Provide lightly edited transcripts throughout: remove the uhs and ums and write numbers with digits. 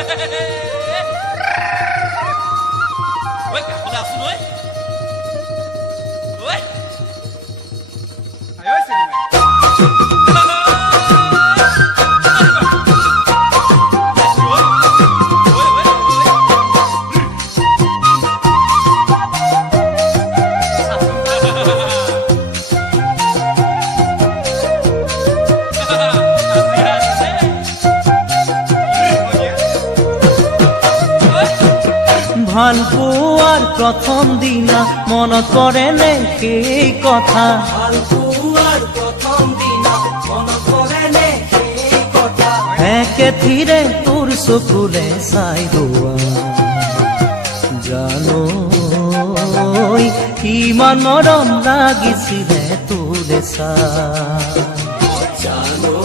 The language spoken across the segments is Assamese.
Oi, kamu langsung oi. Oi. Ayo sini. ভাল পোৱাৰ প্ৰথম দিনা মনত পৰে নে সেই কথা ভাল পোৱাৰ প্ৰথম দিনা মনত পৰে নে সেই কথা একে ধীৰে তোৰ চকুলে চাই গোৱা জানো কিমান মৰম লাগিছিলে তোৰে চাই জানো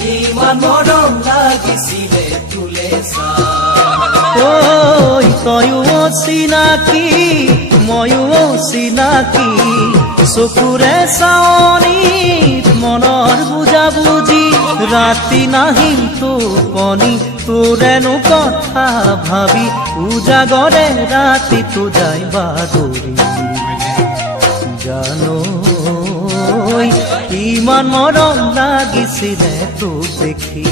কিমান মৰম লাগিছিলে তোলে চাই ঐ তয়ো চিনাকি ময়ো চিনাকি চকুৰে চাৱনিত মনৰ বুজাবুজি ৰাতি নাহিল টোপনি তোৰেনো কথা ভাবি উজাগৰে ৰাতিটো যাই বাগৰি জানো ইমান মৰম লাগিছিলে তোক দেখি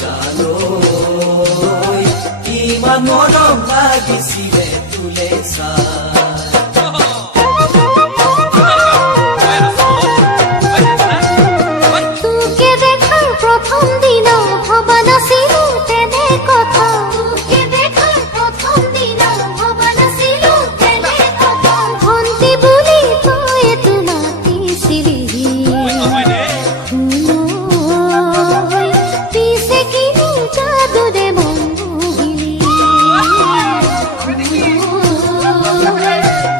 জানো ইমান মৰম লাগিছিলে তোলে চাই তোকে দেখাৰ প্ৰথম দিনা ভবা নাছিলো তেনে কথা তোকে দেখাৰ প্ৰথম দিনা ভবা নাছিলো তেনে কথা ভন্টি বুলি তই তো মাতিছিলি পিছে কিনো যাদুৰে মন মোহিলি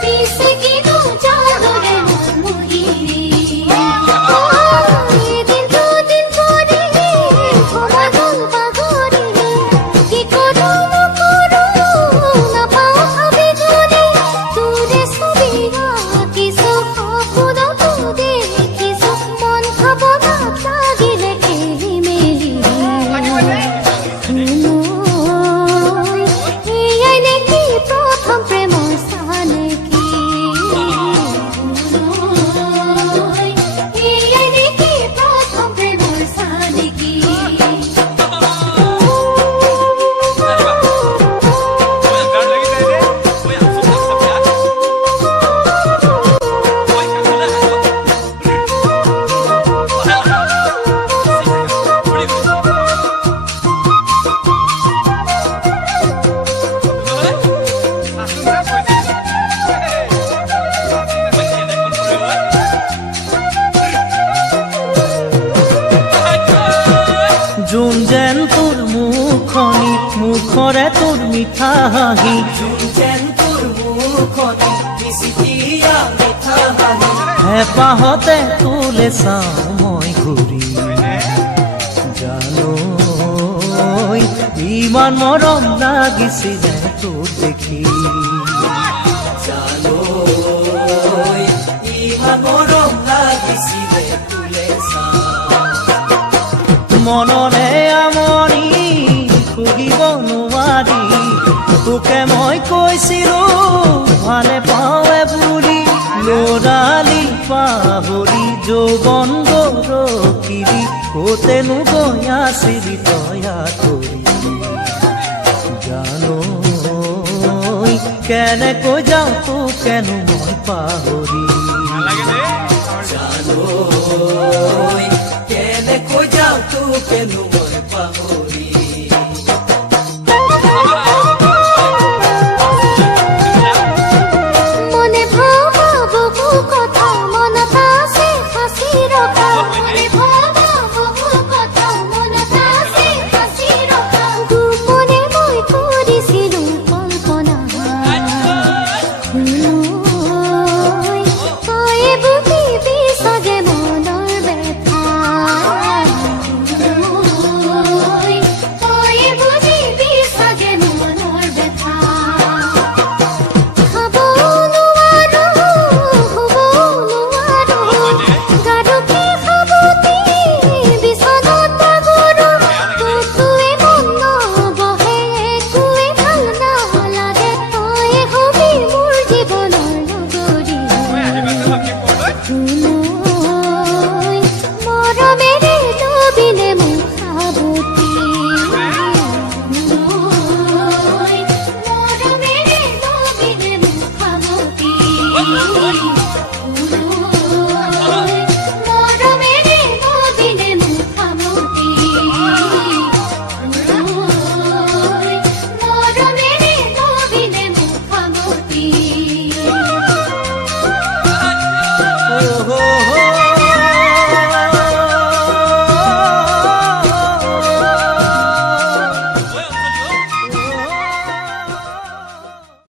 পিছে কিনো যাদুৰে মন মোহিলি এদিন দুদিন পৰে সময় গল পাগলে কি কৰো নকৰো নাপাওঁ ভাবি গুণে তোৰে ছবি আঁকিছো সপোনতো দেখিছো মন ভাৱনাত লাগিলে খেলি মেলি এয়াই নেকি প্ৰথম প্ৰেমৰ চানেকি এয়াই নেকি প্ৰথম প্ৰেমৰ চানেকি যোন যেন তোৰ মুখনি মুখৰে তোৰ মিঠা হাঁহি যোন যেন তোৰ মুখনি মিচিকিয়া মিঠা হাঁহি হেঁপাহতে তোলে চাওঁ মই ঘূৰি জানো ইমান মৰম লাগিছিলে তোক দেখি জানো ইমান মৰম লাগিছিলে তোলে চাওঁ মনৰে আমনি খুলিব নোৱাৰি তোকে মই কৈছিলো ভালে পাৱে বুলি লৰালি পাহৰি যৌৱন গৰকিৰি কতেনো গৈ আছিলি তয়া কৰি জানো কেনেকৈ যাওঁ তোকেনো মই পাহৰি জানো কেনেকৈ যাওঁ তোকেনো মই পাহৰি